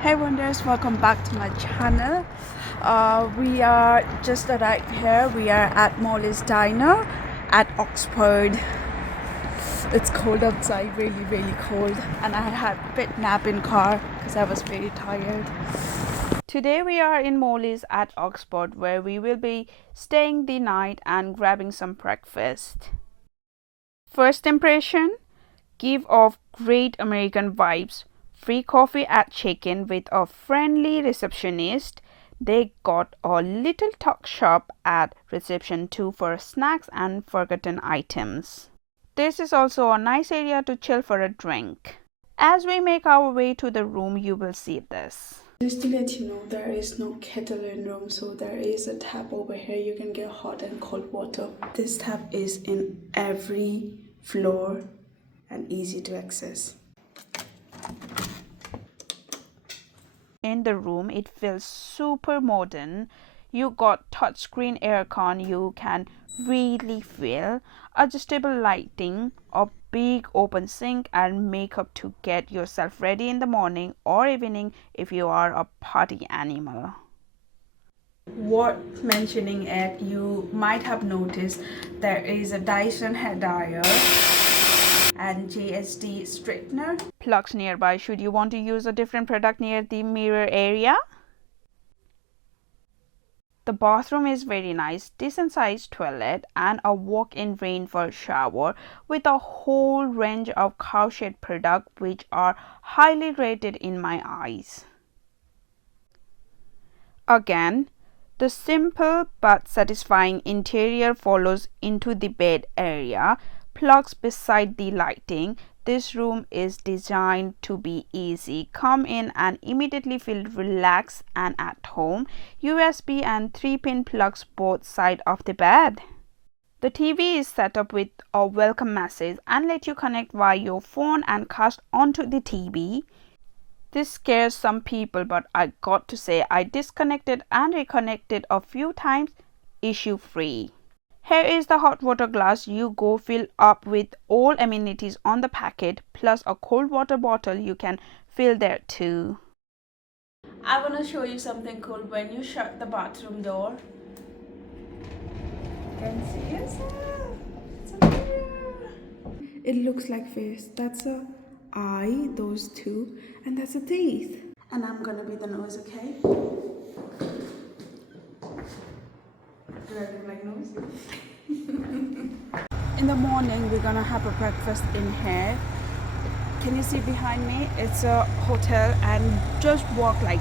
Hey Wonders, welcome back to my channel. We are just arrived here. We are at Mollie's diner at Oxford. It's cold outside, really cold, and I had a bit nap in car because I was very tired. Today we are in Mollie's at Oxford, where we will be staying the night and grabbing some breakfast. First impression, give off great American vibes. Free coffee at check-in with a friendly receptionist. They got a little tuck shop at reception too for snacks and forgotten items. This is also a nice area to chill for a drink. As we make our way to the room, you will see this. Just to let you know, there is no kettle in room, so there is a tap over here. You can get hot and cold water. This tap is in every floor and easy to access. In the room, it feels super modern. You got touchscreen aircon you can really feel, adjustable lighting, a big open sink, and makeup to get yourself ready in the morning or evening if you are a party animal. Worth mentioning it, you might have noticed there is a Dyson hair dryer and JSD straightener plugs nearby should you want to use a different product near the mirror area. The bathroom is very nice, decent sized toilet and a walk-in rainfall shower with a whole range of cowshed products which are highly rated in my eyes. Again, the simple but satisfying interior follows into the bed area. Plugs beside the lighting. This room is designed to be easy. Come in and immediately feel relaxed and at home. USB and 3-pin plugs both sides of the bed. The TV is set up with a welcome message and let you connect via your phone and cast onto the TV. This scares some people, but I got to say I disconnected and reconnected a few times, issue free. Here is the hot water glass. You go fill up with all amenities on the packet plus a cold water bottle you can fill there too. I want to show you something cool. When you shut the bathroom door, you can see yourself. It's a mirror. It looks like face. That's a eye, those two, and that's a teeth. And I'm gonna be the nose, okay? Do I look like nose? In the morning, we're gonna have a breakfast in here. Can you see behind me? It's a hotel, and just walk like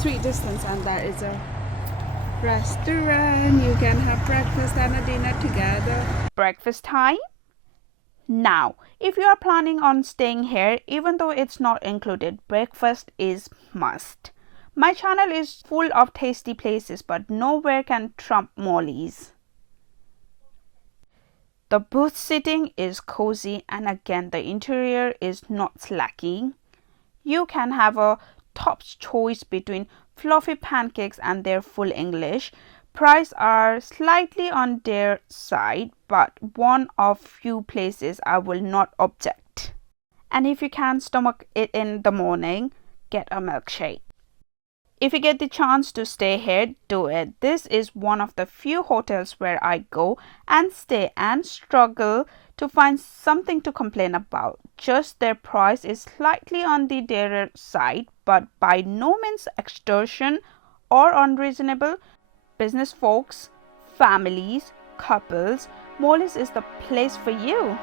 3 distance, and there is a restaurant. You can have breakfast and a dinner together. Breakfast time? Now, if you are planning on staying here, even though it's not included, breakfast is must. My channel is full of tasty places, but nowhere can trump Mollie's. The booth seating is cozy, and again the interior is not slacking. You can have a top choice between fluffy pancakes and their full English. Prices are slightly on their side, but one of few places I will not object. And if you can't stomach it in the morning, get a milkshake. If you get the chance to stay here, do it. This is one of the few hotels where I go and stay and struggle to find something to complain about. Just their price is slightly on the dearer side, but by no means extortion or unreasonable. Business folks, families, couples, Mollies is the place for you.